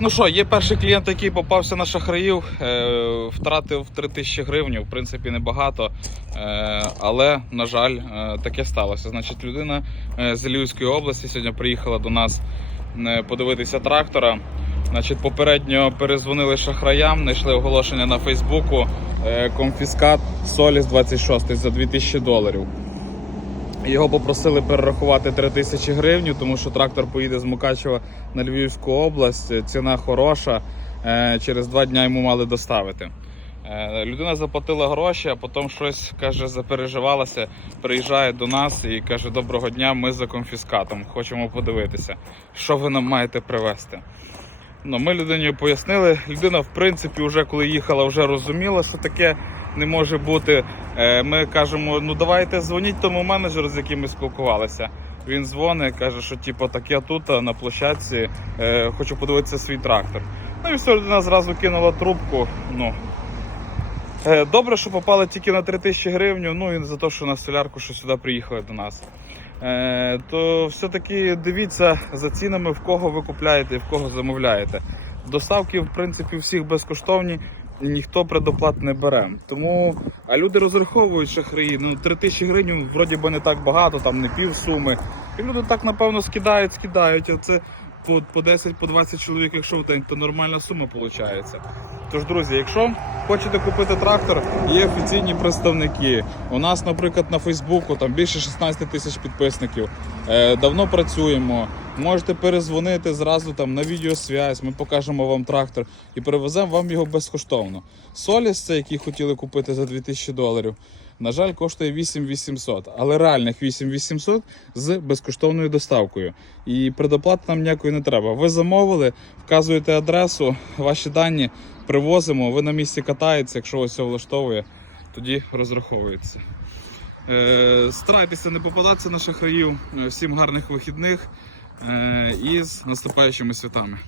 ну що, є перший клієнт, який попався на шахраїв, е, втратив 3 тисячі гривень, в принципі, небагато. Е, але, на жаль, е, таке сталося. Значить, людина з Львівської області сьогодні приїхала до нас подивитися трактора. Значить, попередньо перезвонили шахраям, знайшли оголошення на Фейсбуку. Конфіскат Соліс 26 за 2000 доларів. Його попросили перерахувати 3 тисячі гривень, тому що трактор поїде з Мукачева на Львівську область. Ціна хороша. Е, Через два дні йому мали доставити. Е, Людина заплатила гроші, а потім щось каже, запереживалася, приїжджає до нас і каже: Доброго дня, ми за конфіскатом, хочемо подивитися, що ви нам маєте привезти. Ну, ми людині пояснили. Людина, в принципі, вже коли їхала, вже розуміла, що таке не може бути. Е, Ми кажемо, ну давайте дзвоніть тому менеджеру, з яким ми спілкувалися. Він дзвонить, каже, що типу, так тут на площадці, е, хочу подивитися свій трактор. Ну і все, людина зразу кинула трубку. Ну, Е, Добре, що попали тільки на 3 тисячі гривень, ну і за те, що на солярку, що сюди приїхали до нас. Е, То все-таки дивіться за цінами, в кого ви купляєте і в кого замовляєте. Доставки, в принципі, всіх безкоштовні, і ніхто предоплат не бере. Тому, а люди розраховують шахраї, ну 3 тисячі гривень, вроді би не так багато, там не пів суми. І люди так, напевно, скидають, скидають. А це по, по 10, по 20 чоловік, якщо в день, то нормальна сума виходить. Тож, друзі, якщо хочете купити трактор, є офіційні представники. У нас, наприклад, на Фейсбуку там більше 16 тисяч підписників. Е, давно працюємо. Можете перезвонити зразу там на відеосвязь, ми покажемо вам трактор і перевеземо вам його безкоштовно. Соліс, це який хотіли купити за 2000 доларів. На жаль, коштує 8800, але реальних 8800 з безкоштовною доставкою. І предоплати нам ніякої не треба. Ви замовили, вказуєте адресу, ваші дані привозимо, ви на місці катаєтеся, якщо вас все влаштовує, тоді розраховується. Е, Старайтеся не попадатися на шахраїв. Е, Всім гарних вихідних і з наступаючими святами.